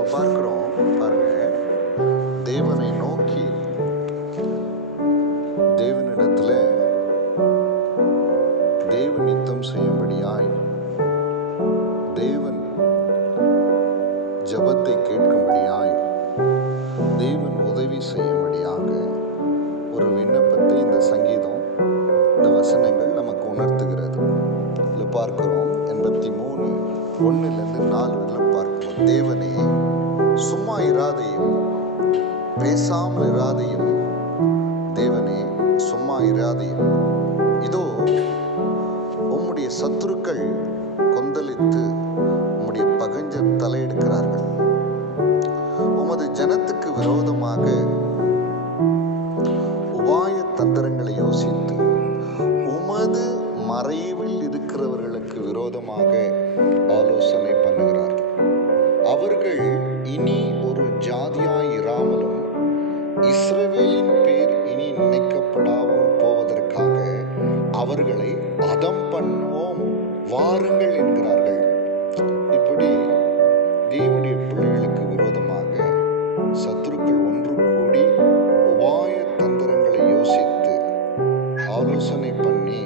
நம்ம பார்க்கிறோம் பாருங்க, தேவனை நோக்கி தேவனிடத்துல தேவன் யுத்தம் செய்யும்படியாய், தேவன் ஜெபத்தை கேட்கும்படியாய், தேவன் உதவி செய்யும்படியாக ஒரு விண்ணப்பத்தை இந்த சங்கீதம், இந்த வசனங்கள் நமக்கு உணர்த்துகிறது. இதில் பார்க்கிறோம் 83:1-4 பார்க்கிறோம், தேவனே சும்மா இராதையும் பேசாமல் இராதையும், தேவனே சும்மா இராதையும், இதோ உம்முடைய சத்துருக்கள் கொந்தளித்து உம்முடைய பகைஞர் தலையெடுக்கிறார்கள். உமது ஜனத்துக்கு விரோதமாக உபாய தந்திரங்களை யோசித்து உமது மறைவில் இருக்கிறவர்களுக்கு விரோதமாக ஆலோசனை பண்ணுகிறார்கள். அவர்கள் இனி ஒரு ஜாதியாய் இராமலும் இஸ்ரவேலின் பேர் இனி நினைக்கப்படாமல் போவதற்காக அவர்களை அதம் பண்ணுவோம் வாருங்கள் என்கிறார்கள். இப்படி தேவனுடைய பிள்ளைகளுக்கு விரோதமாக சத்துருக்கள் ஒன்று கூடி உபாய தந்திரங்களை யோசித்து ஆலோசனை பண்ணி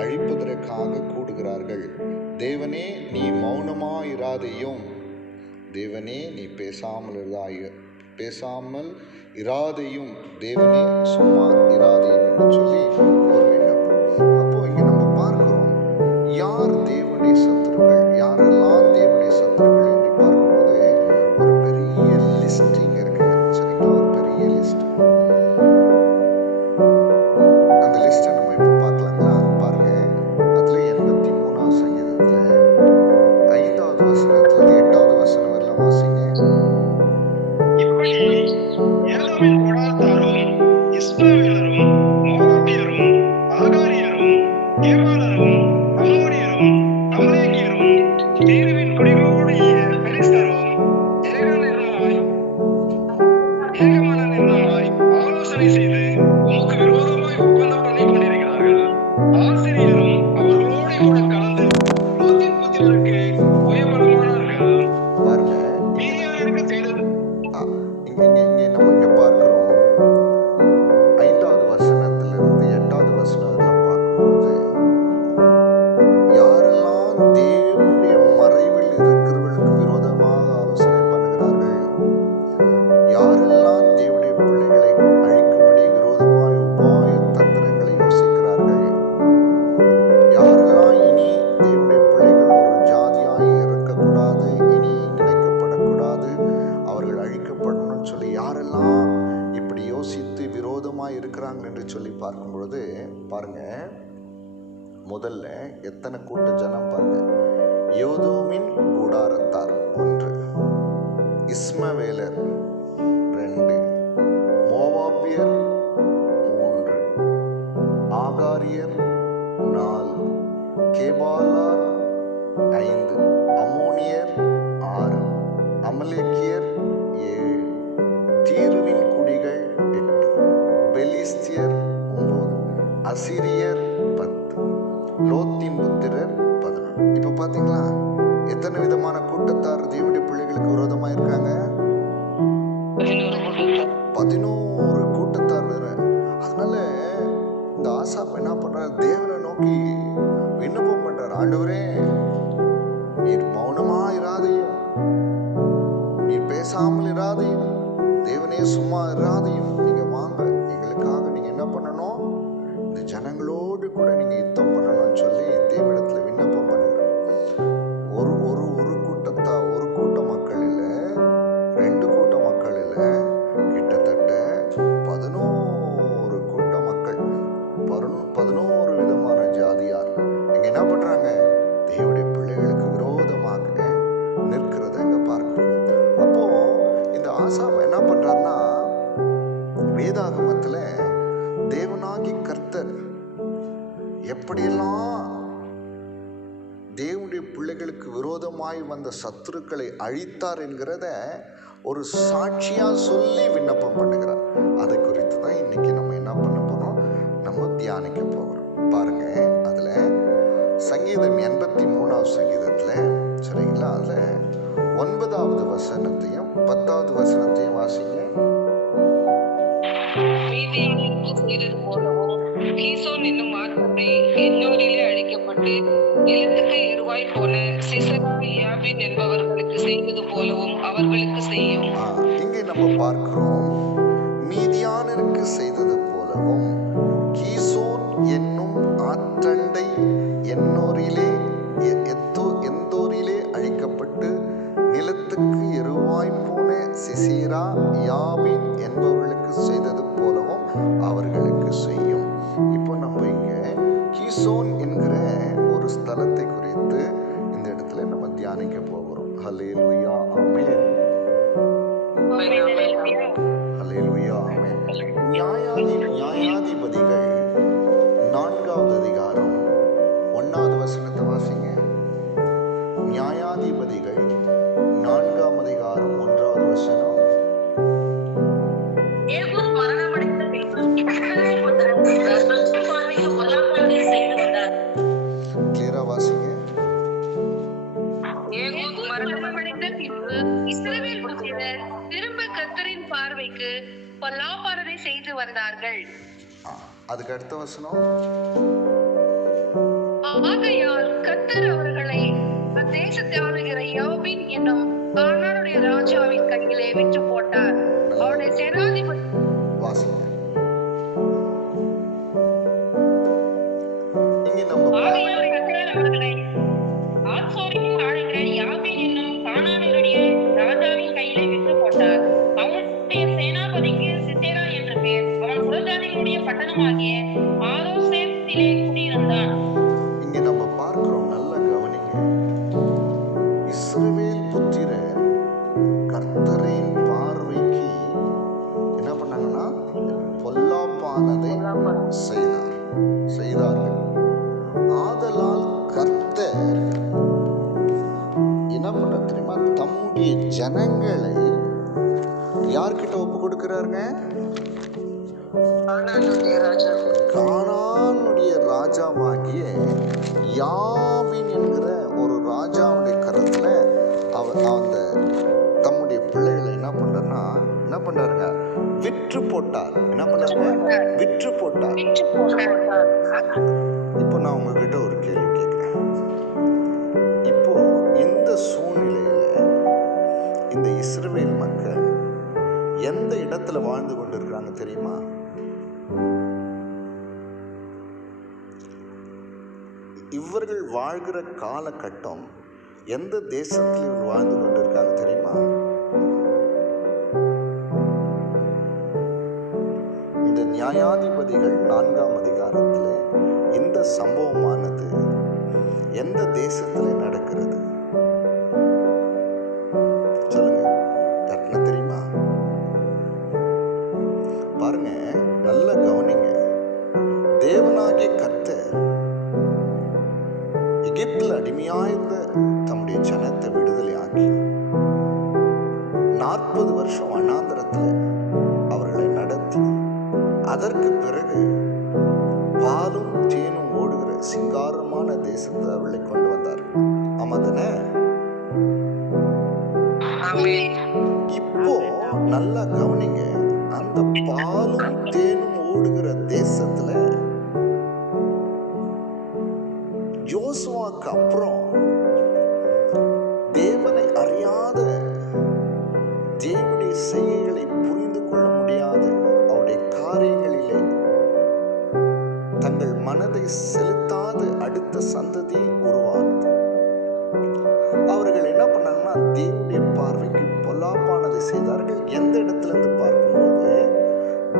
அழிப்பதற்காக கூடுகிறார்கள். தேவனே நீ மௌனமாயிராதையும், தேவனே நீ பேசாமல் இராதையும், தேவனே சும்மா இராதையும் என்று சொல்லி ஒரு விண்ணப்பம். அப்போ இங்க நம்ம பார்க்கிறோம், யார் தேவனுடைய சத்துருக்கள், யாரெல்லாம் தேவனுடைய சத்துருக்கள் என்று பார்க்கும்போது ஒரு பெரிய லிஸ்ட் இங்க இருக்கு. சரிங்களா, ஒரு பெரிய லிஸ்ட். அந்த லிஸ்ட்டை நம்ம இப்போ பார்க்கலாங்களா? பாருங்க, அதுல 83ஆம் சங்கீதத்துல 5வது வசனத்துல 8வது வசனம் வரலாம் வாசிங்க. ஏதோமின் கூடாரத்தாரும் இஸ்ரவேலரும் மோவாபியரும் ஆகாரியரும் கேபாலரும் அம்மோனியரும் அமலேக்கியரும் தீருவின் குடிகளோடிய பெலிஸ்தரும் ஏகமனமாய் ஆலோசனை செய்து உமக்கு விரோதமாய் ஒப்பந்தம் பண்ணி கொண்டிருக்கிறார்கள். ஆசிரியரும் அவர்களோடு கூட கலந்து லோத்தின் புத்திரருக்கு உயர்பலமானார்கள். பாருங்க, மீதியாருக்கு தேடுதல் இங்க நம்ம இங்க பார்க்கிறோம் 5வது வசனத்திலிருந்து 8வது வசனம் எல்லாம் பார்க்கும்போது, யாரெல்லாம் தேவனுடைய மறைவில் இருக்கிறவர்களுக்கு விரோதமாக ஆலோசனை பண்ணுகிறார்கள், யாரெல்லாம் தேவனுடைய பிள்ளைகளை அழிக்கும்படி விரோதமாய் உபாய தந்திரங்களை யோசிக்கிறார்கள், யாரெல்லாம் இனி தேவனுடைய பிள்ளைகள் ஒரு ஜாதியாய் இருக்கக்கூடாது, இனி நினைக்கப்படக்கூடாது, அவர்கள் அழிக்கப்படணும்னு சொல்லி யாரெல்லாம் இப்படி யோசித்து விரோதமாய் இருக்கிறாங்க என்று சொல்லி பார்க்கும் பொழுது பாருங்க, முதல்ல எத்தனை கூட்ட ஜனம் பாருங்க. யோதோமின் கூடாரத்தார் 1, இஸ்மவேலர் 2, மோவாபியர் 3, ஆகாரியர் 4, கேபாலார் 5, அம்மோனியர் 6, அமலேக்கியர் 7, தீருவின் குடிகள் 8, பெலிஸ்தியர் 9, அசிரியர் 10, லோத்தின் புத்திரர் 11. இப்ப பாத்தீங்களா எத்தனை விதமான கூட்டத்தார் தேவனுடைய பிள்ளைகளுக்கு விரோதமா இருக்காங்க? 11 கூட்டத்தார் வேற. அதனால இந்த ஆசாப் என்ன பண்றாரு, தேவனை நோக்கி விண்ணப்பம் பண்றாரு, ஆண்டவரே நீர் மௌனமா இராதையும், நீர் பேசாமல் இராதையும், தேவனே சும்மா இராதையும், நீங்க வாங்க, எங்களுக்காக நீங்க என்ன பண்ணணும், இந்த ஜனங்களோடு கூட நீங்க யுத்தம் பண்ணணும்னு சொல்லி தேவனிடத்துல விண்ணப்பம் பண்ணுங்க. ஒரு ஒரு ஒரு ஒரு கூட்ட மக்கள் இல்ல, 2 கூட்ட மக்கள் இல்ல, கிட்டத்தட்ட 11 கூட்ட மக்கள், 11 விதமான ஜாதியார் இங்க என்ன பண்றாங்க, தேவனுடைய பிள்ளைகளுக்கு விரோதமாக நிற்கிறத இங்க பார்க்கணும். அப்போ இந்த ஆசாப் என்ன பண்றாருன்னா, வேதாகமத்துல தேவனாகி கர்த்தர் எப்படியெல்லாம் தேவனுடைய பிள்ளைகளுக்கு விரோதமாய் வந்த சத்துருக்களை அழித்தார் என்கிறத ஒரு சாட்சியா சொல்லி விண்ணப்பம் பண்ணுகிறார். அதை குறித்து தான் இன்னைக்கு நம்ம என்ன பண்ண போறோம், நம்ம தியானிக்க போகிறோம். பாருங்க, அதுல சங்கீதம் 83ஆம் சங்கீதத்துல சரிங்களா, அதுல 9வது வசனத்தையும் 10வது வசனத்தையும் வாசிங்க. மீதியானிற்கு செய்தது போலவும் கீசோன் என்னும் ஆத்மனை எண்ணூரிலே அழிக்கப்பட்டு நிலத்துக்கு எருவாய் போன சிசரா யாபின் என்பவர்களுக்கு செய்தது போலவும் அவர்களுக்கு செய்யும். இங்கே நம்ம பார்க்கிறோம், மீதியானிற்கு செய்தது போலவும் கீசோன் என்னும் ஆற்றண்டை எண்ணூரிலே எந்தோரிலே அழிக்கப்பட்டு நிலத்துக்கு எருவாய் போன சிசேரா யாபின் என்பவர்களுக்கு செய்தது போலவும் அவர்களுக்கு செய்யும். இப்போ நம்ம இங்க கீசோன் என்கிற ஒரு ஸ்தலத்தை குறித்து இந்த இடத்துல நம்ம தியானிக்க போகிறோம். ஹல்லேலூயா, ஆமென். ஹல்லேலூயா, ஆமென். நியாயாதிபதிகள் 4வது அதிகாரம் 1வது வசனத்தை வாசிங்க. நியாயாதிபதிகள் 4ஆம் அதிகாரம் 1வது வசனம். கிளியரா வாசிங்க. மரணமடைந்த பின்பு இஸ்ரவேல் புத்திரர் திரும்ப கர்த்தரின் பார்வைக்கு பொல்லாப்பானதை செய்து வந்தார்கள். அதுக்கு அடுத்த வசனம். ஆகையால் கர்த்தர் அவர்களை அத்தேசத்தை ஆளுகிற யோபின் என்னும் கானானுடைய ராஜாவின் கையிலே விற்று போட்டார். அவருடைய சேனாதிபதி வாசிங்க. இங்க நம்ம ஆகையால் கர்த்தர் அவர்களை ஆத்சோரில் ஆளுகிற யாபின் என்னும் கானானுடைய ராஜாவின் கையிலே விற்று போட்டார். அவனுடைய சேனாபதிக்கு சிசேரா என்று பேர். அவன் புறஜாதிகளுடைய பட்டணமாகிய ஆரோசேத்திலே குடியிருந்தான். இங்க நம்ம பார்க்கிறோம், நல்ல கவனிங்க. இஸ்ரவேல் புத்திரர் கர்த்தரின் பார்வைக்கு என்ன பண்ணாங்கன்னா பொல்லாப்பானதை செய்தார்கள். ஆதலால் கர்த்தர் என்ன பண்ண தெரியுமா, தம்முடைய ஜனங்களை யார்கிட்ட ஒப்பு கொடுக்கிறாருங்க? கானானுடைய ராஜாவாகிய யாபின் என்கிற ஒரு ராஜாவுடைய கரத்துல அந்த தம்முடைய பிள்ளைகளை என்ன பண்றாருங்க, விற்று போட்டார். என்ன பண்ணாருங்க? விற்று போட்டார். இப்போ நான் உங்ககிட்ட ஒரு கேள்வி கேட்கிறேன். இப்போ இந்த சூழ்நிலையில இந்த இஸ்ரவேல் மக்கள் எந்த இடத்துல வாழ்ந்து கொண்டிருக்கிறாங்க தெரியுமா? இவர்கள் வாழ்கிற காலகட்டம் எந்த தேசத்தில் இவர்கள் வாழ்ந்து கொண்டிருக்காங்க தெரியுமா? இந்த நியாயாதிபதிகள் 4ஆம் அதிகாரத்தில் இந்த சம்பவமானது எந்த தேசத்தில் நடக்கிறது சொல்லுங்க, யாருக்குன்னா தெரியுமா? பாருங்க, நல்ல கவனிங்க. தேவனாகிய கர்த்தர் எகிப்தில் அடிமையாயிருந்த தம்முடைய ஜனத்தை விடுதலை ஆக்கி 40 வருஷம் வனாந்தரத்தில் அவர்களை நடத்தி அதற்கு பிறகு பாலும் தேனும் ஓடுகிற சிங்காரமான தேசத்தை அவர்களை கொண்டு வந்தார். ஆமா தானே? இப்போ நல்லா கவனிங்க. அந்த பாலும் தேனும் ஓடுகிற தேசத்துல யோசுவாக்கு அப்புறம் தேவனை அறியாத, தேவனுடைய செய்கைகளை புரிந்து கொள்ள முடியாத, அவருடைய காரியங்களிலே தங்கள் மனதை செலுத்தாத அடுத்த சந்ததி உருவானது. அவர்கள் என்ன பண்ணாங்கன்னா தேவனுடைய பார்வைக்கு பொல்லாப்பானதை செய்தார்கள். எந்த இடத்துல இருந்து பார்க்கும்போது,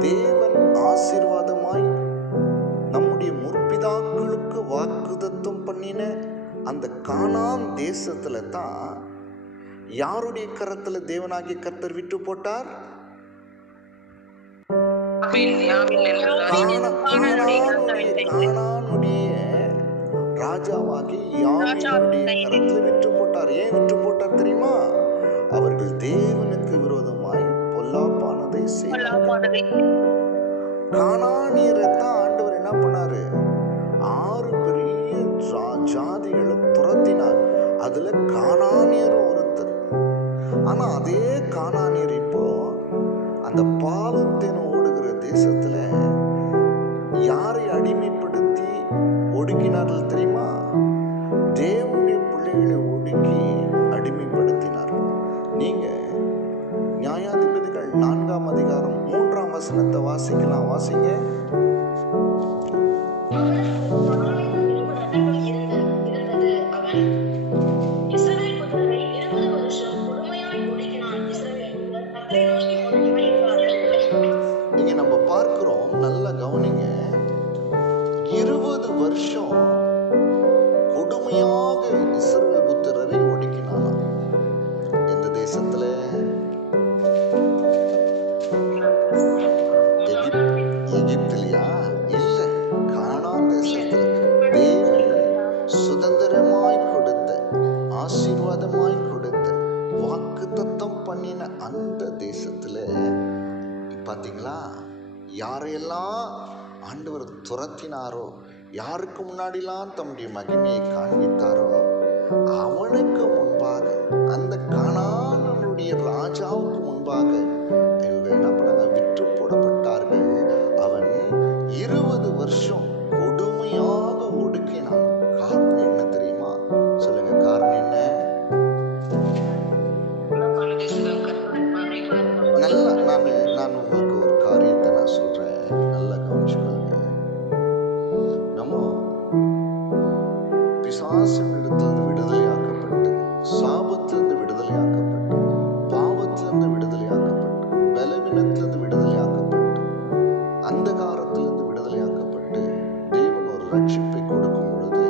தேவன் ஆசீர்வாதமாய் நம்முடைய முற்பிதாக்களுக்கு வாக்குதத்தம் பண்ணின அந்த கானான் தேசத்துல தான் யாருடைய கரத்துல தேவனாகிய கர்த்தர் விட்டு போட்டார்? கானானுடைய ராஜாவாகி யாபினுடைய கரத்துல விட்டு போட்டார். ஏன் விட்டு போட்டார் தெரியுமா? அவர்கள் தேவனுக்கு விரோதமாய் பொல்லாப்பானதை செய்தார்கள். கானானியரை தான் ஆண்டவர் என்ன பண்ணாரு? 6 பெரிய ஜாதிகளை துரத்தினார். அதுல கானானியர் ஒருத்தர். ஆனா அதே கானானியர் இப்போ அந்த பாலத்தின் ஓடுகிற தேசத்துல யாரை அடிமைப்படுத்தி ஒடுக்கினார்கள் தெரியுமா? தேவனுடைய பிள்ளைகளை ஒடுக்கி அடிமைப்படுத்தினார்கள். நீங்க நியாயாதிபதிகள் 4ஆம் அதிகாரம் 3ஆம் வசனத்தை வாசிக்கலாம். வாசிங்க. இங்க நம்ம பார்க்கிறோம், நல்ல கவனிங்க, 20 வருஷம் கொடுமையாக இஸ்ரவேல் புத்திரரை ஒடுக்கினானா. எந்த தேசத்துல? எகிப்திலையா? இல்ல, கானான் தேசத்துல. தேவன் சுதந்திரமாய் கொடுத்த, ஆசீர்வாதமாய் கொடுத்த, வாக்குத்தத்தம் பண்ணின அந்த தேசத்துல பாத்தீங்களா, யாரையெல்லாம் ஆண்டவர் துரத்தினாரோ, யாருக்கு முன்னாடிலாம் தம்முடைய மகிமையை காண்பித்தாரோ, அவனுக்கு முன்பாக, அந்த கானானுடைய ராஜாவுக்கு முன்பாக இவங்க என்ன பண்ணாங்க? விற்று போடப்பட்டார்கள். அவன் 20 வருஷம் கொடுமையாக ஒடுக்கினான். காரணம் என்ன தெரியுமா? சொல்லுங்க, காரணம் என்ன? நல்லா நான் உங்களுக்கு ஒரு காரியத்தை நான் சொல்றேன், நல்லா கவனிச்சுக்கோங்க. நம்ம பிசாசின் இடத்திலிருந்து விடுதலையாக்கப்பட்டு, சாபத்திலிருந்து விடுதலையாக்கப்பட்டு, பாவத்திலிருந்து விடுதலையாக்கப்பட்டு, பலவீனத்திலிருந்து விடுதலையாக்கப்பட்டு, அந்தகாரத்திலிருந்து விடுதலையாக்கப்பட்டு தேவன் ஒரு ரட்சிப்பை கொடுக்கும் பொழுது,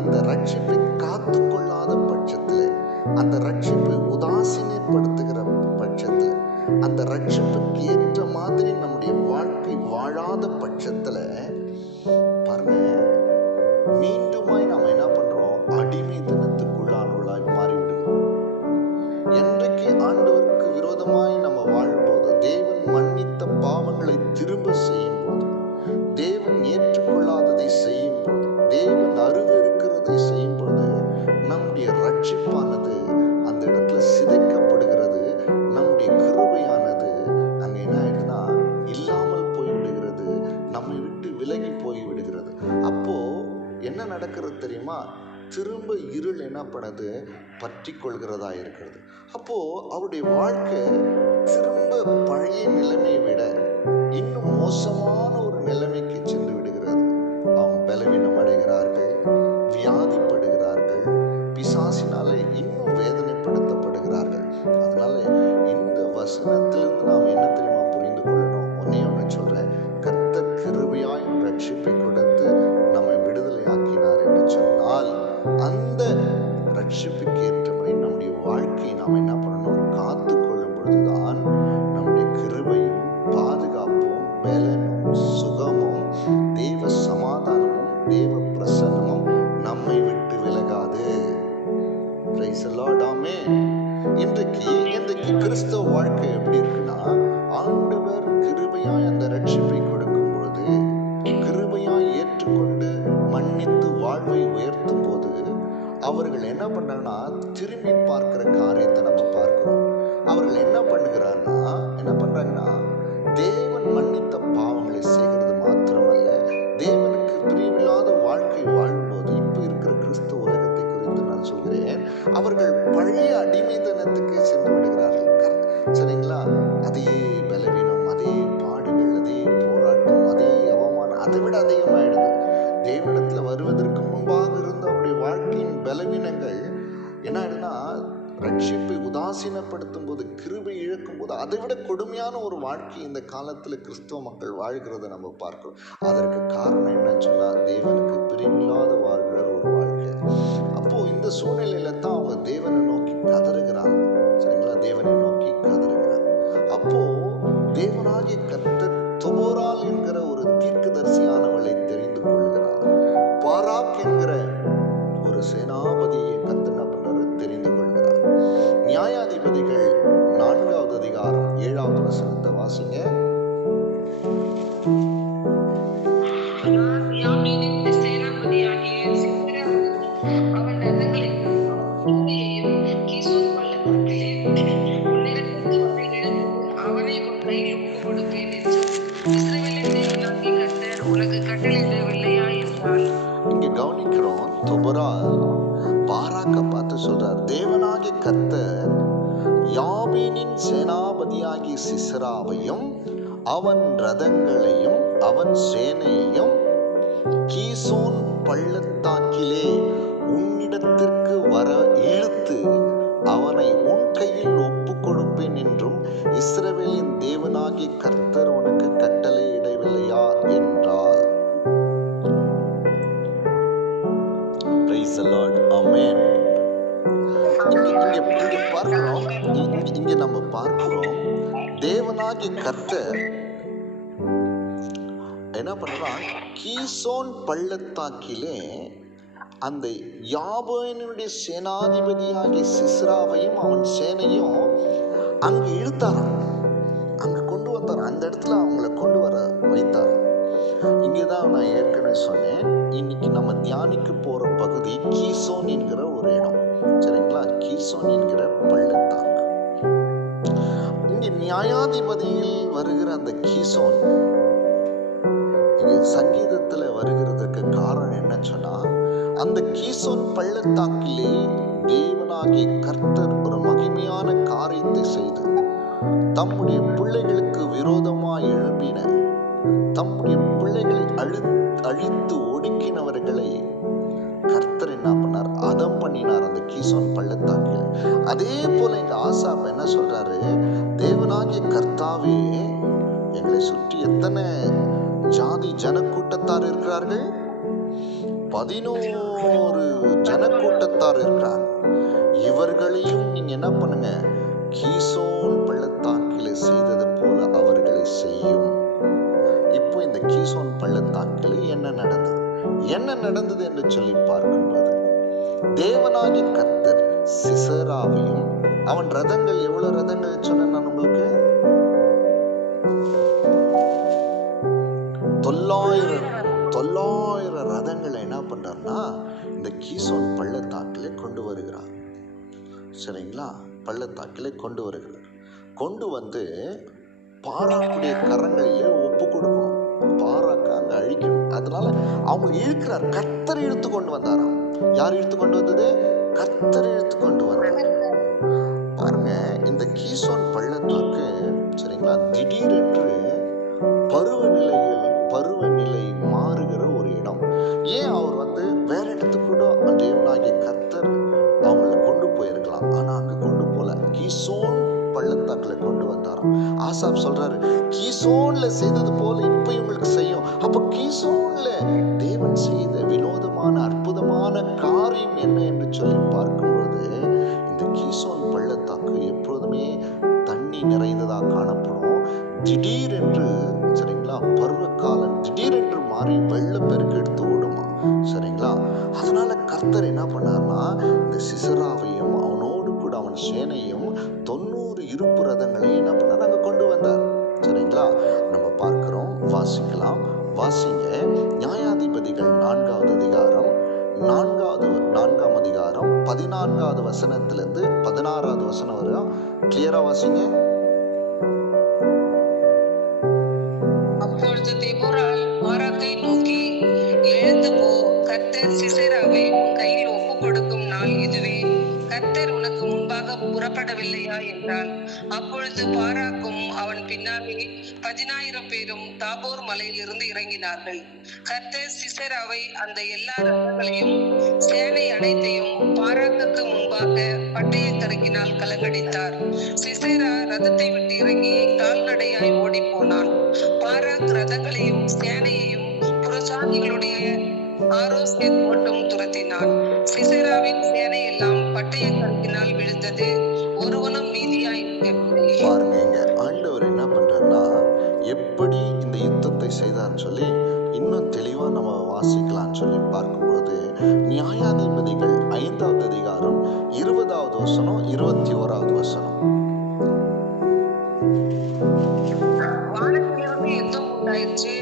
அந்த ரட்சிப்பை காத்து கொள்ளாத பட்சத்தில், அந்த ரட்சிப்பை உதாசீனப்படுத்துகிற பட்சத்தில், அந்த ரட்சிப்புக்கு ஏற்ற மாதிரி நம்முடைய வாழ்க்கை வாழாத பட்சத்துல பாருங்க, மீண்டுமாய் நாம் என்ன பண்றோம்? அடிமைத்தனத்துக்குள்ளானவர்களாய் மாறிவிடுகிறோம். என்றைக்கு ஆண்டவருக்கு விரோதமாய் நம்ம வாழும்போது, தேவன் மன்னித்த பாவங்களை திரும்ப செய்யும் போது, தேவன் ஏற்றுக்கொள்ளாததை செய்யும் போது, தேவன் அருவருக்கிறதை செய்யும் போது, நம்முடைய ரட்சிப்பானது அந்த இடத்துல சிதைக்கப்படுகிறது. நம்முடைய கிருபையானது அங்க என்ன ஆயிடுதுன்னா இல்லாமல் போய்விடுகிறது, நம்மை விட்டு விலகி போய்விடுகிறது. அப்போ என்ன நடக்கிறது தெரியுமா? திரும்ப இருள் என்ன பண்ணுது? பற்றி கொள்கிறதா இருக்கிறது. அப்போ அவருடைய வாழ்க்கை திரும்ப பழைய நிலைமையை விட இன்னும் மோசமான ஒரு நிலைமைக்கு சென்று விடுகிறது. அவங்க பலவீனம் அடைகிறார்கள், வியாதிப்படுகிறார்கள், பிசாசினாலே இன்னும் வேதனைப்படுத்தப்படுகிறார்கள். அதனால இந்த வசனத்திலிருந்து நாம் என்ன தெரியுமா புரிந்து கொள்ளணும்? ஒன்னே ஒன்று சொல்றேன், கர்த்தர் கிருபையாய் ரட்சிப்பை கொடுத்து நம்மை விடுதலையாக்கினார் என்று சொன்னால், அந்த ரட்சிப்புக்கு ஏற்றபடி நம்முடைய வாழ்க்கையை நாம் என்ன பண்ணணும்? காத்து கொள்ளும் பொழுதுதான் நம்முடைய கிருபையும் பாதுகாப்பும் பலனும் சுகமும் தேவ சமாதானமும் தேவ பிரசன்னமும் நம்மை விட்டு விலகாது. Praise the Lord. ஆமென். இன்றைக்கு கிறிஸ்தவ வாழ்க்கை எப்படி இருக்குன்னா, ஆண்டவர் கிருபையாய் அந்த ரட்சிப்பை கொடுக்கும் பொழுது, கிருபையாய் ஏற்றுக்கொண்டு மன்னித்து வாழ்வை உயர்த்தும் போது, அவர்கள் என்ன பண்றாங்கன்னா திரும்பி பார்க்கிற காரியத்தை நம்ம பார்க்கிறோம். அவர்கள் என்ன பண்றாங்கன்னா தேவன் மன்னித்த பாவங்களை செய்கிறது மாத்திரமல்ல, தேவனுக்கு பிரியமில்லாத வாழ்க்கை வாழும்போது, இப்ப இருக்கிற கிறிஸ்தவ உலகத்தை குறித்து நான் சொல்கிறேன், அவர்கள் பழைய அடிமைத்தனத்துக்கு சென்று விடுகிறார்கள். சரிங்களா? அதே பலவீனம், அதே பாடுகள், அதே போராட்டம், அதே அவமானம், அதை விட அதிகமாயிடுது. தேவனிடத்துல வருவதற்கு முன்பாக இருந்த அவருடைய வாழ்க்கையின் பலவீனங்கள் என்ன ஆயிடுனா, ரட்சிப்பை உதாசீனப்படுத்தும் போது, கிருபை இழக்கும் போது, அதை விட கொடுமையான ஒரு வாழ்க்கை இந்த காலத்துல கிறிஸ்தவ மக்கள் வாழ்கிறத நம்ம பார்க்கிறோம். அதற்கு காரணம் என்னன்னு சொன்னா, தேவனுக்கு பிரியமில்லாத வாழ்கிற ஒரு வாழ்க்கை. அப்போ இந்த சூழ்நிலையில தான் அவங்க தேவனை நோக்கி கதறுகிறாங்க. சரிங்களா? தேவனை நோக்கி கதறுகிறாங்க. அப்போ தேவனாகிய கர்த்தர் தொபோரால் என்கிற ஒரு தீர்க்கதரிசியானவளை தெரிந்து கொள்கிறார். பாராக் என்கிற ஒரு சேனாபதியை கர்த்தர் என்ன பண்றாரு? தெரிந்து கொள்கிறார். நியாயாதிபதிகள் 4வது அதிகாரம் 7வது வசனத்தை வாசிங்க. அவன் ரதங்களையும் கீசோன் பள்ளத்தாக்கிலே கர்த்தர் யாபீனின் சேனாபதியாகிய சிசராவையும் அவன் ரதங்களையும் அவன் சேனையையும் கீசோன் பள்ளத்தாக்கிலே உன்னிடத்திற்கு வர இழுத்து அவனை உன் கையில் ஒப்பு கொடுப்பேன் என்றும் இஸ்ரவேலின் தேவனாகிய கர்த்தர் உனக்கு கட்டளையிடவில்லையா என்றார். Praise the Lord. Amen. இங்க நம்ம பார்க்கிறோம் தேவனாகிய கர்த்தர் என்ன பண்றான், கீசோன் பள்ளத்தாக்கிலே அந்த யாபீனுடைய சேனாதிபதியாகிய சிஸ்ராவையும் அவன் சேனையும் அங்கு இழுத்தாராம், அங்க கொண்டு வந்தாராம், அந்த இடத்துல அவங்கள கொண்டு வர வைத்தாராம். இங்கேதான் நான் ஏற்கனவே சொன்னேன், இன்னைக்கு நம்ம தியானிக்க போற பகுதி கீசோன் என்கிற ஒரு இடம். சரிங்களா? கீசோன் என்கிற பள்ளத்தாக்கு. இங்க நியாயாதிபதியில் வருகிற அந்த கீசோன் சங்கீதத்துல வருகிறதுக்கு காரணம் என்ன சொன்னா, அந்த கீசோன் பள்ளத்தாக்கிலே தேவனாகிய கர்த்தர் ஒரு மகிமையான காரியத்தை செய்து தம்முடைய பிள்ளைகளுக்கு விரோதமாய் எழும்பின, தம்முடைய பிள்ளைகளை அழித்து ஒடுக்கினவர்களை கர்த்தர் என்ன பண்ணார், அதம் பண்ணினார் அந்த கீசோன் பள்ளத்தாக்கில். அதே போல எங்க ஆசாப் என்ன சொல்றாரு, தேவனாகிய கர்த்தாவே, எங்களை சுற்றி எத்தனை ஜாதி ஜனக்கூட்டத்தார் இருக்கிறார்கள், 11 ஜனக்கூட்டத்தார் இருக்கிறார், இவர்களையும் நீங்க என்ன பண்ணுங்க, கீசோன் பள்ளத்தாக்கிலே செய்தது போல அவர்களை செய்யும். இப்போ இந்த கீசோன் பள்ளத்தாக்கிலே என்ன நடந்தது என்று சொல்லி பார்க்கும்போது, தேவனாகிய கர்த்தர் சிசராவையும் அவன் ரதங்கள், எவ்வளவு ரதங்கள் சொன்ன நான் உங்களுக்கு, 900 ரதங்களை என்ன பண்றாருன்னா இந்த கீசோன் பள்ளத்தாக்கிலே கொண்டு வருகிறார். சரிங்களா? பள்ளத்தாக்கிலே கொண்டு வருகிறார். கொண்டு வந்து பாராக்குடைய கரங்களிலே ஒப்பு கொடுக்கணும், பாராக்க அங்க அழிக்கணும். அதனால அவங்க இழுக்கிறார், கர்த்தர் இழுத்து கொண்டு வந்தாராம். யார் இழுத்து கொண்டு வந்தது? கர்த்தர் இழுத்து கொண்டு வந்தார். பாருங்க, இந்த கீசோன் பள்ளத்தாக்கு சரிங்களா, திடீரென்று பருவநிலை மாறுகிற ஒரு இடம். ஏன் அவர் வந்து வேற இடத்துக்கு கூட தேவனாகிய கர்த்தர் அவங்கள கொண்டு போயிருக்கலாம், ஆனா அங்க கொண்டு போல, கீசோன் பள்ளத்தாக்குல கொண்டு வந்தாராம். ஆசாப் சொல்றாரு, கீசோன்ல செய்தது போல இப்ப இவங்களுக்கு செய்யும். அப்ப கீசோன்ல தேவன் செய்த வினோதமான அற்புதமான காரியம் என்ன என்று சொல்லி பார்க்கும்போது, இந்த கீசோன் பள்ளத்தாக்கு எப்பொழுதுமே தண்ணி நிறைந்ததா காணப்படும். திடீரென்று சரிங்களா, பருவகாலம் திடீரென்று மாறி வெள்ளப்பெருக்கு எடுத்து ஓடுமா. சரிங்களா? அதனால கர்த்தர் என்ன பண்ணார்னா, இந்த சிசராவையும் அவனோடு கூட அவன் சேனையும் 90 இருப்பு ரதங்களையும் என்ன பண்ணார், அங்க கொண்டு வந்தார். சரிங்களா? நம்ம பார்க்கிறோம், வாசிக்கலாம். வாசிங்க. நியாயாதிபதிகள் 4வது அதிகாரம் 4ஆம் அதிகாரம் 14வது வசனத்திலிருந்து 16வது வசனம் வரையும் கிளியரா வாசிங்க. அப்பொழுது தெபொராள் பாராக்கை நோக்கி, எழுந்து போ, கர்த்தர் சிசெராவை உன் கையில் ஒப்பு கொடுக்கும் நாள் இதுவே, கர்த்தர் உனக்கு முன்பாக புறப்படவில்லையா என்றாள். அப்பொழுது பாராக்கும் அவன் பின்னாலே 10,000 பேரும் தாபோர் மலையிலிருந்து இறங்கினார்கள். கர்த்தர் சிசெராவை அந்த எல்லா ரதங்களையும் சேனை அனைத்தையும் பாராக்குக்கு முன்பாக பட்டயக்கருக்கினால் கலங்கடித்தார். சிசெரா ரதத்தை விட்டு இறங்கி கால்நடையாய் ஓடி போனான். பாராக் ரதங்களையும் சேனையையும் புறஜாதிகளுடைய ஆரோசேத் மட்டும் துரத்தினான். சிசெராவின் சேனை எல்லாம் பட்டயக்கருக்கினால் விழுந்தது, ஒருவனும் மீதியாய் இருக்கவில்லை. பாருங்க, ஆண்டவர் என்ன பண்றாருன்னா, எப்படி இந்த யுத்தத்தை செய்தார் சொல்லி இன்னும் தெளிவா நம்ம வாசிக்கலாம் சொல்லி பார்க்கும்போது, நியாயாதிபதிகள் 5வது அதிகாரம் 20வது வசனம் 21வது வசனம். வானத்திலிருந்து யுத்தம் உண்டாயிற்று,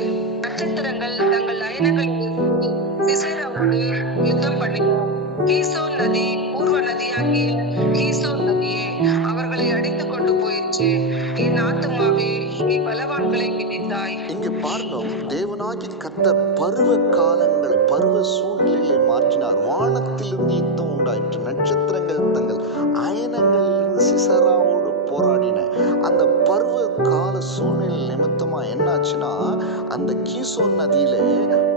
நட்சத்திரங்கள் தங்கள் அயனங்களிலிருந்து சிசெராவோடு யுத்தம் பண்ணினார். கீசோன் நதி பூர்வ நதியாகிய கீசோன் நதியே அவர்களை அடித்துக் கொண்டு போயிற்று. என் ஆத்துமாவே, நீ பலவான்களை மிதித்தாய். இங்க பார்க்கிறோம், தேவனாகிய கர்த்தர் பருவ காலங்களை, பருவ சூழ்நிலையை மாற்றினார். வானத்திலிருந்து யுத்தம் உண்டாயிற்று. நட்சத்திரங்கள் தங்கள் அயனங்களிலிருந்து சிசராவோடு போராடின. அந்த பருவ கால சூழ்நிலை நிமித்தமா என்னாச்சுன்னா, அந்த கீசோன் நதியில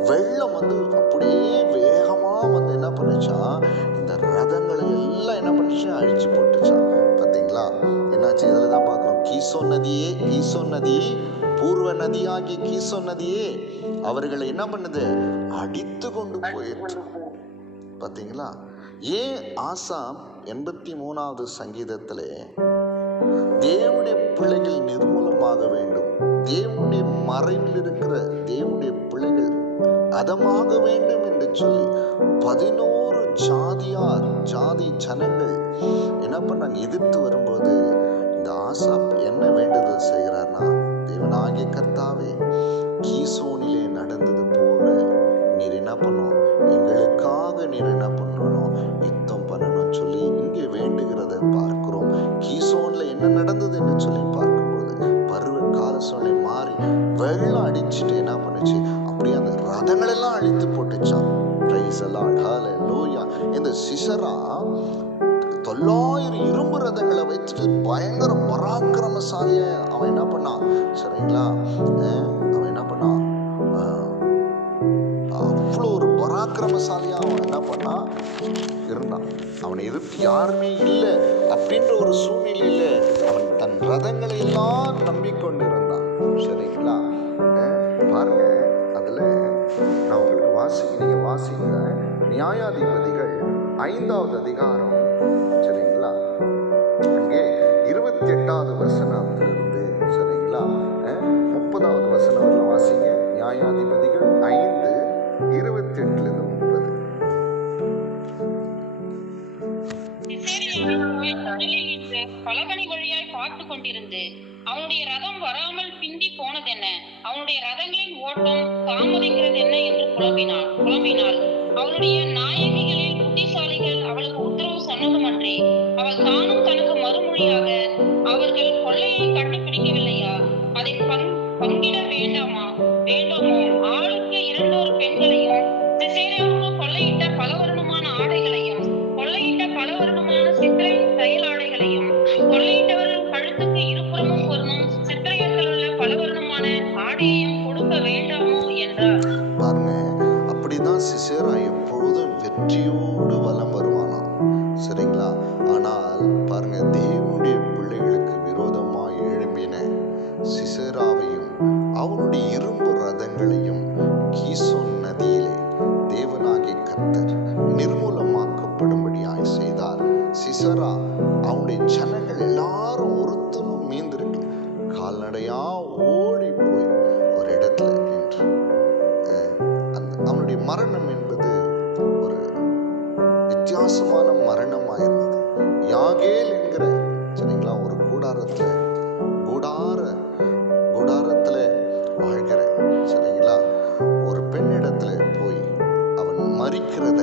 வெள்ளம் அப்படியே வேகமா என்ன பண்ணுச்சா, இந்த ரதங்களை எல்லாம் என்ன பண்ணுச்சு, அழிச்சு போட்டுச்சா. பார்த்தீங்களா என்னாச்சு? இதில் தான் பார்க்குறோம். கீசோன் நதி, பூர்வ நதியாகிய கீசோன் நதியே அவர்களை என்ன பண்ணுது, அடித்து கொண்டு போயிடுச்சு. பார்த்தீங்களா? ஏன் ஆசாப் 83வது சங்கீதத்திலே தேவனுடைய பிள்ளைகள் நிர்மூலமாக வேண்டும், தேவனுடைய மறைவில் இருக்கிற தேவனுடைய பிள்ளைகள் அதமாக வேண்டும் என்று சொல்லி 11 ஜாதி ஜனங்கள் என்ன பண்ணாங்க, எதிர்த்து வரும்போது இந்த ஆசாப் என்ன வேண்டுதல் செய்கிறார்னா, தேவனாகிய கர்த்தாவே, கீசோனிலே நடந்தது போல நீர் என்ன பண்ணும், எங்களுக்காக நீர் என்ன பண்ணணும், யுத்தம் பண்ணணும் சொல்லி இங்கே வேண்டுகிறத பார்க்கிறோம். கீசோன்ல என்ன நடந்தது என்று சொல்லி பார்க்கும்போது பருவ கால சூழ்நிலை மாறி வெள்ளம் அடிச்சுட்டு என்ன பண்ணுச்சு, அப்படியே அந்த ரதங்கள் எல்லாம் அழித்து போட்டுச்சான். பிரைஸ் தி லார்ட், ஹல்லேலூயா. இந்த சிசரா 900 இரும்பு ரதங்களை வச்சுட்டு பயங்கர பராக்கிரமசாலிய அவன் என்ன பண்ணான், சரிங்களா? அவன் என்ன பண்ணான், அவ்வளோ ஒரு பராக்கிரமசாலியா அவன் என்ன பண்ணான் இருந்தான். அவனை எதிர்த்து யாருமே இல்லை அப்படின்ற ஒரு சூழ்நிலையில அவன் தன் ரதங்களை எல்லாம் நம்பிக்கொண்டு இருந்தான். சரிங்களா? பாருங்க, அதுல நான் உங்களுக்கு நீங்க வாசிங்க. நியாயாதிபதிகள் 5வது அதிகாரம், சரிங்களா? அங்கே 28வது வசனத்திலிருந்து, சரிங்களா, 30வது வசனம் வரலாம் வாசிங்க. நியாயாதிபதிகள் 5:28 30. பலகனி வழியாய் பார்த்து கொண்டிருந்து அவனுடைய ரதம் வராமல் பிந்தி போனதென்ன, அவனுடைய ரதங்களின் ஓட்டம் தாமதிக்கிறது என்ன என்று புலம்பினாள். அவளுடைய நாயகிகளில் புத்திசாலிகள் அவளுக்கு உத்தரவு சொன்னதுமன்றி அவள் தானும் தனக்கு மறுமொழியாக, அவர்கள் கொள்ளையை கண்டுபிடிக்கவில்லையா, அதை பங்கிட வேண்டாமோ, ஆளுக்கு 2 பெண்களையும் சிசேராவுக்கு கொள்ளையிட்ட பலவர்ணமான ஆடைகளையும் கொள்ளையிட்ட பலவர்ணமான சித்திரை தையல் ஆடைகளையும் கொள்ளையிட்டவர்கள் கழுத்துக்கு இருபுறமும் பொருந்தும் சித்திரையர்கள் உள்ள பலவர்ணமான ஆடையையும் கொடுக்க வேண்டாமோ என்றார். பாருங்க, அப்படிதான் சிசேரா எப்பொழுதும் வெற்றியோடு வலம் வருவானா, சரிங்களா? ஆனால் பாருங்க, தேவனுடைய பிள்ளைகளுக்கு விரோதமாய் எழும்பின சிசேராவையும் அவனுடைய இரும்பு ரதங்களையும் கீசோன் நதியிலே தேவனாகிய கர்த்தர் நிர்மூலமாக்கப்படும்படியாய் செய்தார். சிசரா அவனுடைய ஜனங்கள் எல்லாரும் ஒருத்தனும் மீந்திருக்கு கால்நடையா ஓடி போய் ஒரு இடத்துல நின்று, அவனுடைய மரணம் என்பது ஒரு வித்தியாசமான மரணமாயிருந்தது. யாகேல் என்கிற, சரிங்களா, ஒரு கூடாரத்துல வாழ்கிற, சரிங்களா, ஒரு பெண்ணிடத்துல போய் அவன் மரிக்கிறத,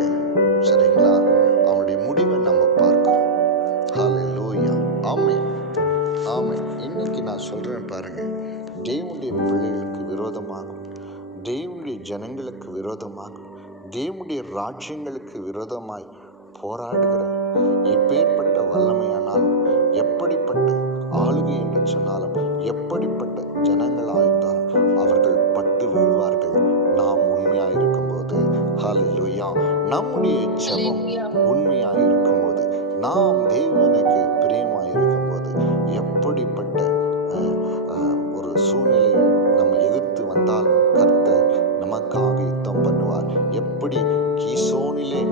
சரிங்களா, அவனுடைய முடிவை நம்ம பார்க்கிறோம். ஹல்லேலூயா, ஆமென், ஆமென். இன்னைக்கு நான் சொல்றேன் பாருங்க, தேவனுடைய பிள்ளைகளுக்கு விரோதமாகும், தேவனுடைய ஜனங்களுக்கு விரோதமாகும், தேவனுடைய ராஜ்யங்களுக்கு விரோதமாய் போராடுகிற எப்பேற்பட்ட வல்லமையானாலும், எப்படிப்பட்ட ஆளுகை என்று சொன்னாலும், எப்படிப்பட்ட ஜனங்களாயிருந்தாலும் அவர்கள் பட்டு வீழ்வார்கள். நாம் உண்மையாயிருக்கும் போது, ஹல்லேலூயா, நம்முடைய ஜெபம் உண்மையாயிருக்கும் போது, நாம் தேவனுக்கு பிரியமாயிருக்கும் போது, எப்படிப்பட்ட ஒரு சூழ்நிலையும் நம்ம எதிர்த்து வந்தாலும் கர்த்தர் நமக்காக யுத்தம் பண்ணுவார். எப்படி கீசோனிலே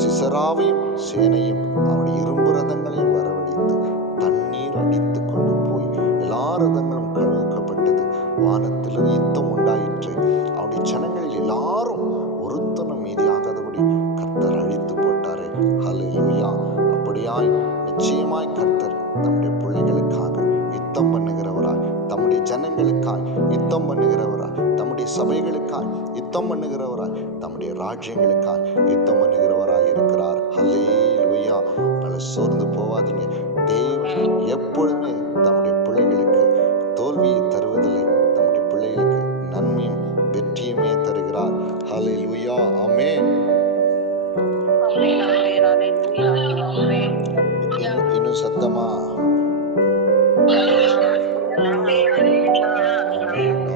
சிசராவையும் சேனையும் அவருடைய இரும்பு ரதங்களையும் வரவழைத்து தண்ணீர் அடித்து கொண்டு போய் எல்லா ரதங்களும் கழுவுக்கப்பட்டது, வானத்தில் யுத்தம் உண்டாயிற்று, அவருடைய ஜனங்களில் எல்லாரும் ஒருத்தனும் மீதியாகாதபடி கர்த்தர் அழித்து போட்டாரே. ஹல்லேலூயா. அப்படியாய் நிச்சயமாய் கர்த்தர் தம்முடைய பிள்ளைகளுக்காக யுத்தம் பண்ணுகிறவராய், தம்முடைய ஜனங்களுக்காய் யுத்தம் பண்ணுகிறவராய், தம்முடைய சபைகளுக்காய் யுத்தம் பண்ணுகிறவராய், தம்முடைய ராஜ்யங்களுக்காய் யுத்தம் பண்ணுகிறவராய் இருக்கிறார். ஹல்லேலூயா. அதனால சோர்ந்து போவாதீங்க. தேவன் எப்பொழுதுமே தம்முடைய பிள்ளைகளுக்கு தோல்வியை தருவதில்லை, தம்முடைய பிள்ளைகளுக்கு நன்மையும் வெற்றியுமே தருகிறார். ஹல்லேலூயா, ஆமென். கொஞ்சம் சத்தமா.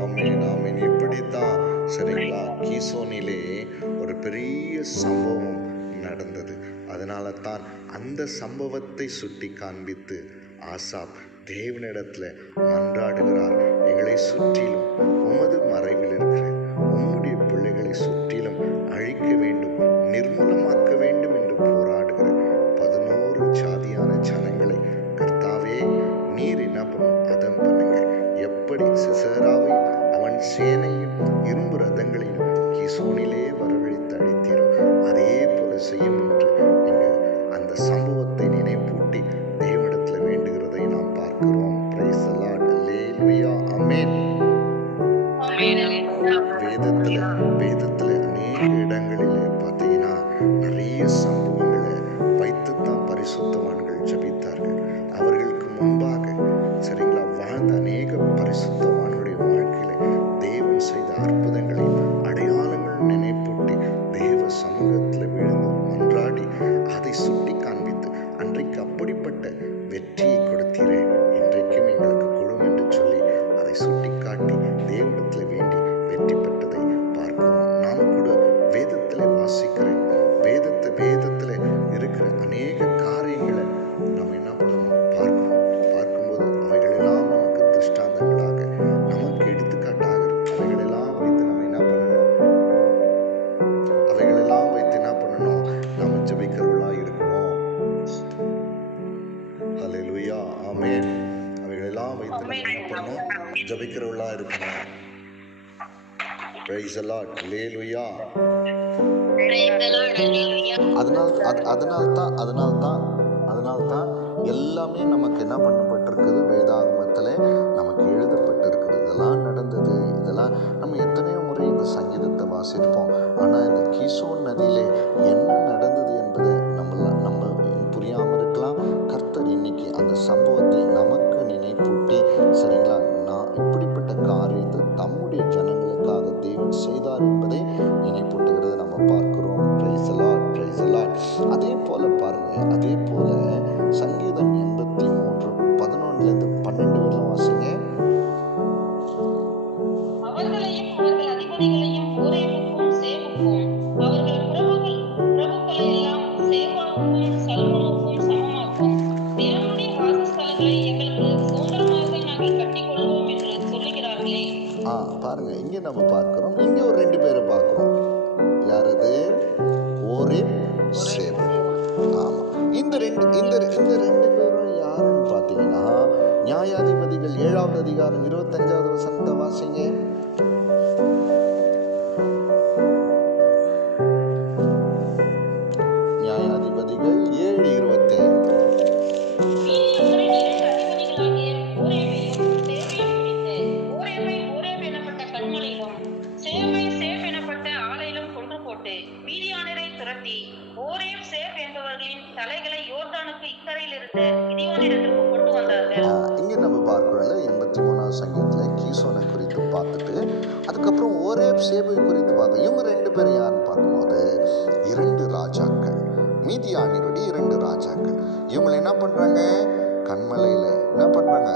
ஆமீன் ஆமீன். இப்படித்தான் சரிங்களா, கீசோனிலே ஒரு பெரிய சம்பவம் நடந்தது. அதனால தான் அந்த சம்பவத்தை சுட்டி காண்பித்து ஆசாப் தேவனிடத்துல மன்றாடுகிறார். எங்களை சுற்றிலும் உமது மறைவில் இருக்கிற உம்முடைய பிள்ளைகளை சுற்றிலும் அழிக்க வேண்டும், நிர்மூலமாக்க வேண்டும் என்று போராடுகிற 11 ஜாதியான ஜனங்களை கர்த்தாவே நீர் என்ன பண்ணும், அதம் பண்ணுங்க. எப்படி சிசேராவையும் அவன் சேனையும் இரும்பு ரதங்களையும் கீசோனிலே வரவழைத்து அழித்தீரோ அதே போல செய்யும் என்று நீங்கள் அந்த சம்பவத்தை நினைப்பூட்டி தேவனிடத்தில் வேண்டுகிறதை நாம் பார்க்கிறோம். Praise the lord. அல்லேலூயா. ஆமென். வேதத்துல அநேக இடங்களிலே பார்த்தீங்கன்னா நிறைய சம்பவங்களை வைத்துத்தான் பரிசுத்தவான்கள் ஜெபித்தார்கள். அவர்களுக்கு முன்பாக சரிங்களா வாழ்ந்த அநேக பரிசுத்தவான்களுடைய வாழ்க்கையில தேவன் செய்த அற்புதங்களையும் அடையாளங்கள் நினைப்பூட்டி தேவ சமூகத்தில் விழுந்து மன்றாடி அதை சுட்டி காண்பித்து அன்றைக்கு அப்படிப்பட்ட வெற்றியை கொடுத்தீரே, இன்றைக்கும் எங்களுக்கு கொடும் என்று சொல்லி அதை சுட்டி காட்டி தேவனிடத்தில் வேண்டி வெற்றி பெற்றதை பார்க்கிறோம். நாம் கூட வேதத்தில் வாசிக்கிற வேதத்தில் இருக்கிற அநேக காரியங்களை நம்ம என்ன பண்ணணும், பார்க்கணும். பார்க்கும்போது அவைகளெல்லாம் நமக்கு திருஷ்டாந்தங்களாக, நமக்கு எடுத்துக்காட்டாக அவைகளெல்லாம் வைத்து நம்ம என்ன பண்ணணும், நம்ம ஜெபிக்கிறவர்களா இருக்கணும். ஹல்லேலூயா. ஆமென். அவைகளெல்லாம் வைத்து நம்ம என்ன பண்ணணும், ஜெபிக்கிறவர்களா இருக்கணும். Praise the lord. அல்லேலூயா. அதனால்தான் எல்லாமே நமக்கு என்ன பண்ணப்பட்டிருக்குது, வேதாகமத்தில் நமக்கு எழுதப்பட்டிருக்கிறது. இதெல்லாம் நடந்தது. இதெல்லாம் நம்ம எத்தனையோ முறை இந்த சங்கீதத்தை வாசிப்போம். ஆனால் இந்த கீசோன் நதியிலே என்ன நடந்தது என்பதை நம்ம புரியாமல் இருக்கலாம். கர்த்தர் இன்னைக்கு அந்த சம்பவத்தை நமக்கு நினைப்பூட்டி சரிங்களா, நான் இப்படிப்பட்ட காரியத்தை தம்முடைய ஜனங்களுக்காக தேவன் செய்தார் என்பதை நினைப்பூட்டுகிறது நம்ம பார்க்கிறோம். Praise the Lord. Price the Lord. அதே போல பாருங்க, அதே போல சங்கீதம் 83:11-12 வரலாம் வாசிங்க. அவர்களையும் அவர்கள் அதிபதிகளையும் ஓரேபுக்கும் சேபுக்கும் அவர்கள் பிரபுக்களை எல்லாம் சேபாவுக்கும் சல்முனுக்கும் சமமாக்கும். தேவனுடைய வாசஸ்தலங்களை எங்களுக்கு சுதந்திரமாக நாங்கள் கட்டிக்கொள்வோம் என்று சொல்லுகிறார்களே. பாருங்க, இங்க நம்ம பார்க்கிறோம், இங்க ஒரு 2 பேரை பார்க்கிறோம். யாரது? ஓரேப், சேபு. ஆமா, இந்த ரெண்டு பேரும் யாருன்னு பார்த்தீங்கன்னா, நியாயாதிபதிகள் 7வது அதிகாரம் 25வது வசனத்தை வாசிங்க. நியாயாதிபதிகள் 7:25. இங்க நம்ம பார்க்கிறோம்ல 83வது சங்கீதத்துல கீசோனை குறித்து பார்த்துட்டு அதுக்கப்புறம் ஓரேப் சேபை குறித்து பார்த்தோம். இவங்க 2 பேரும் யாருன்னு பார்க்கும்போது 2 ராஜாக்கள், மீதியானியருடைய 2 ராஜாக்கள். இவங்களை என்ன பண்றாங்க, கண்மலையில என்ன பண்றாங்க,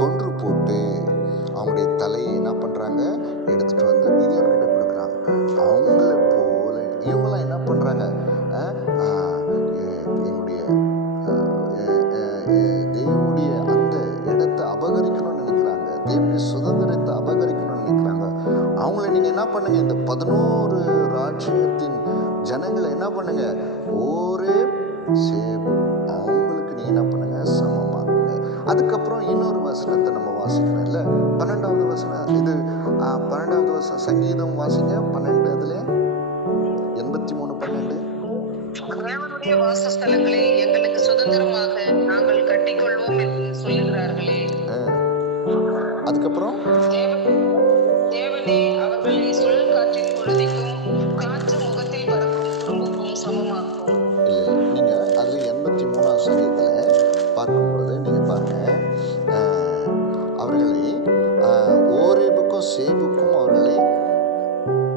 கொன்று போட்டு அவங்களுடைய தலையை என்ன பண்றாங்க, எடுத்துட்டு வந்து மீதியானிட்ட கொடுக்குறாங்க. அவங்கள போல இவங்களாம் என்ன பண்றாங்க, எங்களுடைய தேவனுடைய அந்த இடத்தை அபகரிக்கணும்னு நினைக்கிறாங்க, தேவனுடைய சுதந்திரத்தை அபகரிக்கணும்னு நினைக்கிறாங்க. அவங்கள நீங்க என்ன பண்ணுங்க, இந்த 11 ராஜ்யத்தின் ஜனங்களை என்ன பண்ணுங்க, ஓரேப் சேபு அவங்களுக்கு நீங்க என்ன பண்ணுங்க, சமமாக்குங்க. அதுக்கப்புறம் இன்னொரு வசனத்தை நம்ம வாசிக்கணும் இல்ல, 12வது வசனம். இது 12வது வசனம் சங்கீதம் வாசிங்க 12. அதுல 83:12. தேவனுடைய வாசஸ்தலங்களை எங்களுக்கு சுதந்திரமாக நாங்கள் கட்டிக்கொள்வோம் என்று சொல்லுகிறார்களே. அதுக்கப்புறம் தேவனே அவர்களை சுழல் காற்றின் பொழுதிக்கும் காற்று முகத்தில் பறக்கும் துரும்புக்கும் சமமாக்கும். இல்லை, நீங்க அதுல 83வது சங்கீதத்துல பார்க்கும்போது நீங்க பாருங்க, அவர்களை ஓரேபுக்கும் சேபுக்கும் அவர்களை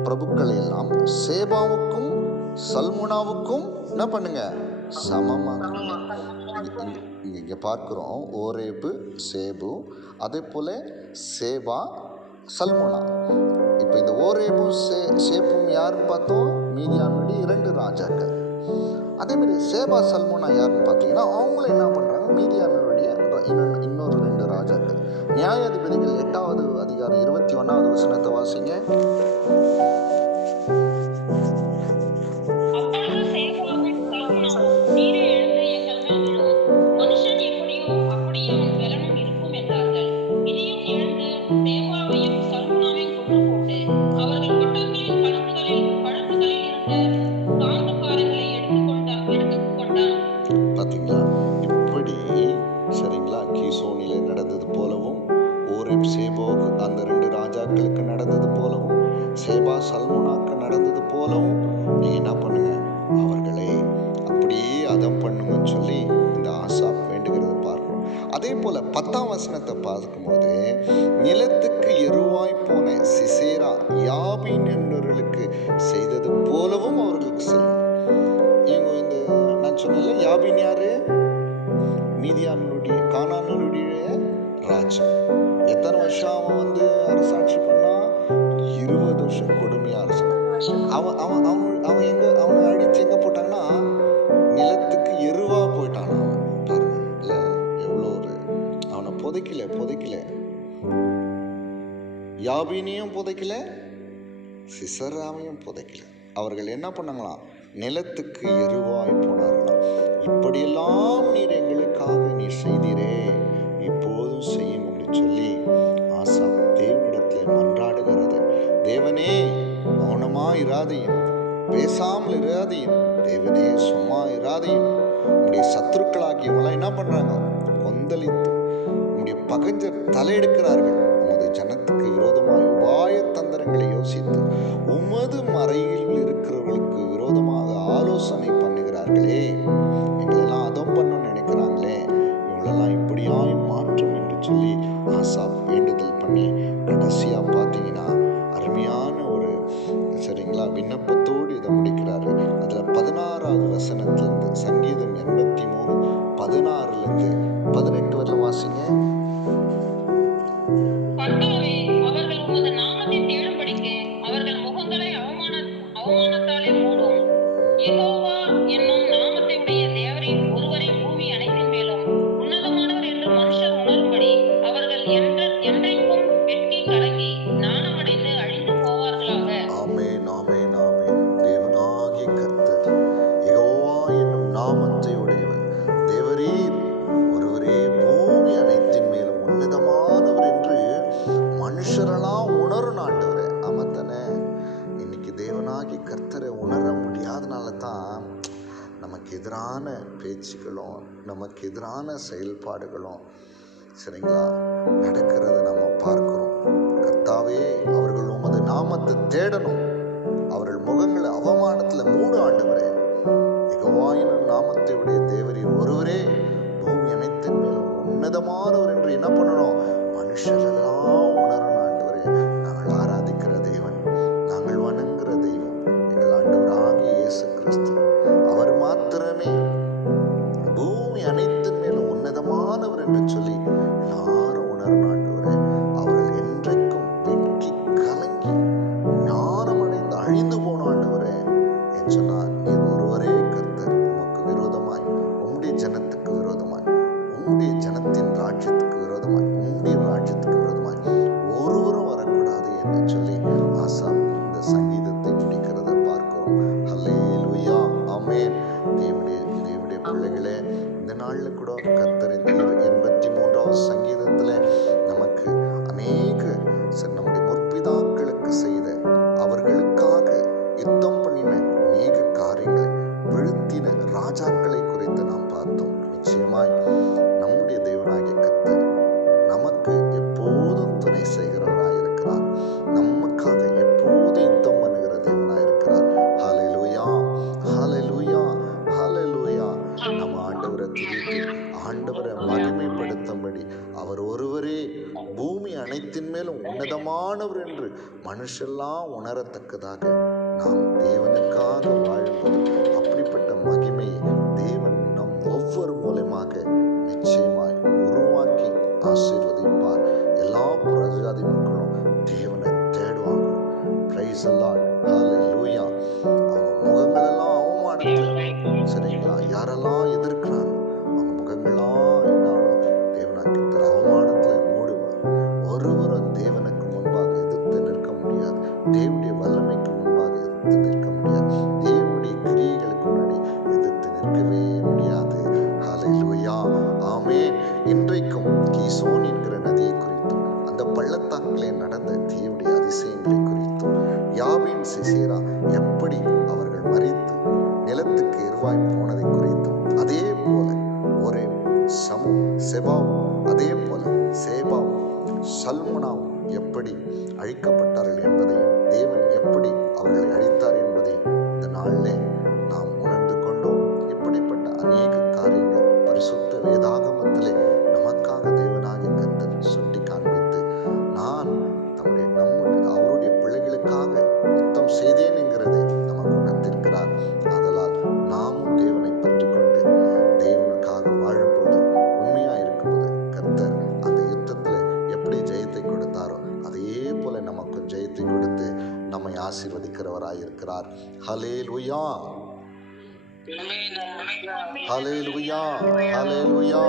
பிரபுக்களை எல்லாம் சேபாவுக்கும் சல்முனாவுக்கும் என்ன பண்ணுங்க, சமமாக்குங்க. இங்கே பார்க்குறோம் ஓரேபு, சேபு, அதே போல் சேபா, சல்முனா. இப்போ இந்த ஓரேபும் சேப்பும் யாருன்னு பார்த்தோம்? மீதியானுடைய 2 ராஜாக்கள். அதேமாதிரி சேபா, சல்முனா யாருன்னு பார்த்தீங்கன்னா அவங்களும் என்ன பண்ணுறாங்க? மீதியானுடைய இன்னொரு 2 ராஜாக்கள். நியாயாதிபதிகள் 8வது அதிகாரம் 21வது வசனத்தை வாசிங்க. அப்பொழுது சேபாவும் சல்முனாவும், நீரே எழுந்து எங்கள் மேல் விழும். மனுஷன் எப்படியோ அப்படியே அவன் பலனும் இருக்கும் என்றார்கள். இனியும் எழுந்து சேபாவையும் சல்முனாவையும் கொன்று போட்டு அவர்கள் ஒட்டகங்களின் கழுத்துகளில் இருந்த காந்தக்காரங்களை எடுத்துக் கொண்டான். பார்த்தீங்களா? இப்படி சரிங்களா, கீசோனிலே நடந்தது போலவும், ஓரேப் சேபோக்கு அந்த 2 ராஜாக்களுக்கு நடந்தது போலவும், சேபா சல்முனாக்கு நடந்தது போலவும் நீங்கள் என்ன பண்ணுங்க? அவர்களை அப்படியே அதம் பண்ணுங்கன்னு சொல்லி இந்த ஆசாப் வேண்டுகிறத பார்க்கணும். அதே போல் 10ஆம் வசனத்தை பார்க்கும்போது, நிலத்துக்கு எருவாய் போன சிசேரா யாபீன் என்பவர்களுக்கு செய்தது போலவும் அவர்களுக்கு செய்யும். இவங்க இந்த நான் சொன்னல யாபீன் யாரு? மீதியானுடைய கானானுடைய ராஜா. எத்தனை வருஷம் அவன் அரசாட்சி பண்ணா? 20 வருஷம் கொடுமையா அரசு. அவன் அவனை அடித்து எங்க போட்டாங்கன்னா நிலத்துக்கு எருவா போயிட்டான். அவன் பாருங்க, இல்லை எவ்வளோ அவனை புதைக்கல. யாபீனையும் புதைக்கல, சிசராவையும் புதைக்கல. அவர்கள் என்ன பண்ணாங்களாம்? நிலத்துக்கு எருவாய் போனார்களாம். இப்படியெல்லாம் நீர் எங்களுக்காக நீர் செய்தீரே, இப்போதும் செய்யும் என்று சொல்லி ஆசா தேவனிடத்தில் மன்றாடுகிறது. தேவனே மௌனமா இராதையும், பேசாமல் இராதையும், தேவனே சும்மா இராதையும். உம்முடைய சத்துருக்களாகியவங்களாம் என்ன பண்றாங்க? கொந்தளித்து உம்முடைய பகைஞர் தலையெடுக்கிறார்கள். உமது ஜனத்துக்கு விரோதமாய் உபாய தந்திரங்களை யோசித்து உமது மறையில் இருக்கிறவர்களுக்கு விரோதமாக ஆலோசனை பண்ணுகிறார்களே. எங்களெல்லாம் அதம் பண்ணணும்னு நினைக்கிறாங்களே, இவங்களெல்லாம் இப்படியாய் மாற்றும் என்று சொல்லி ஆசாப் வேண்டுதல் பண்ணி கடைசியா பார்த்தீங்கன்னா அருமையான ஒரு சரிங்களா விண்ணப்பத்தோடு இதை முடிக்கிறாரு. அதில் 16வது வசனத்திலிருந்து, சங்கீதம் 83 16லேருந்து 18 வரை வாசிங்க. கர்த்தாவே, அவர்கள் உமது நாமத்தை தேடும்படிக்கு அவர்கள் முகங்களை அவமானத்தாலே மூடும். யெகோவா என்னும் நாமத்தை உடைய தேவரின் ஒருவரை பூமி அனைத்தின் மேலும் உன்னதமானவர் என்று மனுஷர் உணரும்படி அவர்கள் என்றைக்கும் வெட்கி கலங்கி நாணமடைந்து அழிந்து போவார்களாக. ஆமென், ஆமென், ஆமென். தேவனாகிய கர்த்தர் யெகோவா என்னும் நாமத்தை உடையவர், தேவரீர் ஒருவரே பூமி அனைத்தின் மேலும் உன்னதமானவர் என்று மனுஷரெல்லாம் உணரும் ஆண்டவரே. ஆமத்தானே? இன்னைக்கு தேவனாகி கர்த்தரை உணர முடியாதனால தான் நமக்கு எதிரான பேச்சுக்களும் நமக்கு எதிரான செயல்பாடுகளும் சரிங்களா நடக்கிறத நம்ம பார்க்கிறோம். கர்த்தாவே, அவர்கள் உமது நாமத்தை தேடணும், அவர்கள் முகங்களை அவமானத்தில் மூடு ஆண்டவரே. யெகோவாயினும் நாமத்தை உடைய தேவரீர் ஒருவரே பூமி அனைத்தின் மேலும் உன்னதமானவர் என்று என்ன பண்ணணும்? மனுஷரெல்லாம் உணரணும் ஆண்டவரே. நாங்கள் ஆராதிக்கிற தேவன், நாங்கள் வணங்குகிற தெய்வம் எங்கள் ஆண்டவராகிய இயேசு கிறிஸ்து. அவர் மாத்திரமே பூமி அனைத்தின் மேலும் உன்னதமானவர் என்று சொல்லி எல்லாரும் உணரணும் ஆண்டவரே. அவர்கள் என்றைக்கும் வெட்கி கலங்கி ஞானமடைந்து அழிந்து போன ஆண்டவரே என்று சொன்னார். நீர் ஒருவரே கர்த்தர், உமக்கு விரோதமாய், உம்முடைய ஜனத்துக்கு விரோதமாய், உம்முடைய ஜனத்தின் ராஜ்யத்துக்கு விரோதமாய், உம்முடைய ராஜ்யத்துக்கு விரோதமாய் ஒருவரும் வரக்கூடாது என்று சொல்லி ஆசா இந்த சங்கீதத்தை முடிக்கிறத பார்க்கிறோம். ஹல்லேலூயா, ஆமென். தேவனுடைய பிள்ளைகளே, இந்த நாளில் கூட கர்த்தர் இந்த 83வது சங்கீதத்தில் நமக்கு அநேக நம்முடைய முற்பிதாக்களுக்கு செய்த, அவர்களுக்காக யுத்தம் பண்ணின அநேக காரியங்களை, வீழ்த்தின ராஜாக்களை குறித்து நாம் பார்த்தோம். நிச்சயமாய் நம்முடைய தேவனாகிய கர்த்தர் நமக்கு எப்போதும் துணை செய்கிறவராயிருக்கிறார். நமக்காக எப்போதும் யுத்தம் பண்ணுகிற தேவனாயிருக்கிறார். ஹல்லேலூயா, ஹல்லேலூயா, ஹல்லேலூயா. நம்ம ஆண்டவரை துதித்து ஆண்டவரை மகிமைப்படுத்தும்படி அவர் ஒருவரே பூமி அனைத்தின் மேலும் உன்னதமானவர் என்று மனுஷெல்லாம் உணரத்தக்கதாக நாம் தேவனுக்காக வாழும்போது அப்படிப்பட்ட மகிமையை தேவன் நம் ஒவ்வொரு மூலமாக இன்றைக்கும் கீசோன் என்கிற நதியை குறித்தும் அந்த பள்ளத்தாக்கிலே நடந்த தேவனுடைய அதிசயங்களை குறித்தும் யாபீன் சிசேரா எப்படி அவர்கள் மரித்து நிலத்துக்கு எருவாய் போனதை குறித்தும் அதே போல ஒரே சமு செபாவும் அதே போல சேபாவும் சல்முனாவும் எப்படி அழிக்கப்பட்டார்கள் என்பதையும் தேவன் எப்படி அவர்களை அழித்தார் என்பதையும் இந்த நாளிலே நாம் உணர்ந்து கொண்டோம். இப்படிப்பட்ட அநேக காரியங்கள் பரிசுத்த வேதாகமத்திலே நமக்காக தேவனாகிய கர்த்தர் சுட்டி காண்பித்து நான் அவருடைய பிள்ளைகளுக்காக யுத்தம் செய்தேன் என்கிறதை நமக்கு உணர்த்திருக்கிறார். ஆதலால் நாமும் தேவனை பற்றி கொண்டு தேவனுக்காக வாழும்போது உண்மையா இருக்கும்போது கர்த்தர் அந்த யுத்தத்துல எப்படி ஜெயத்தை கொடுத்தாரோ அதே போல நமக்கும் ஜெயத்தை கொடுத்து நம்மை ஆசீர்வதிக்கிறவராயிருக்கிறார். ஹல்லேலூயா, ஹல்லேலூயா, ஹல்லேலூயா,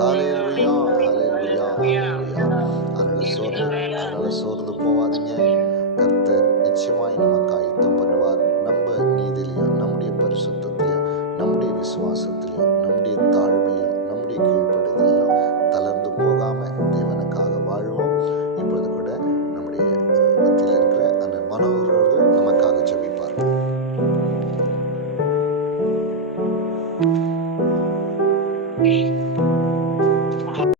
ஹல்லேலூயா, ஹல்லேலூயா. அதனால சோர்ந்து போவாதீங்க. கர்த்தர் நிச்சயமாய் நமக்கு ஆயத்தம் பண்ணுவார். நம்ம நீதிலையும் நம்முடைய பரிசுத்தத்திலையும் நம்முடைய விசுவாசத்திலையும் நம்முடைய தாழ்மையிலும் நம்முடைய கீழ்ப்படுதலையும் தளர்ந்து போகாம தேவனுக்காக வாழ்வோம். இப்பொழுது கூட நம்முடைய மத்தியில் இருக்கிற அந்த மனோகர்கள் நமக்காக ஜெபிப்பார்கள்.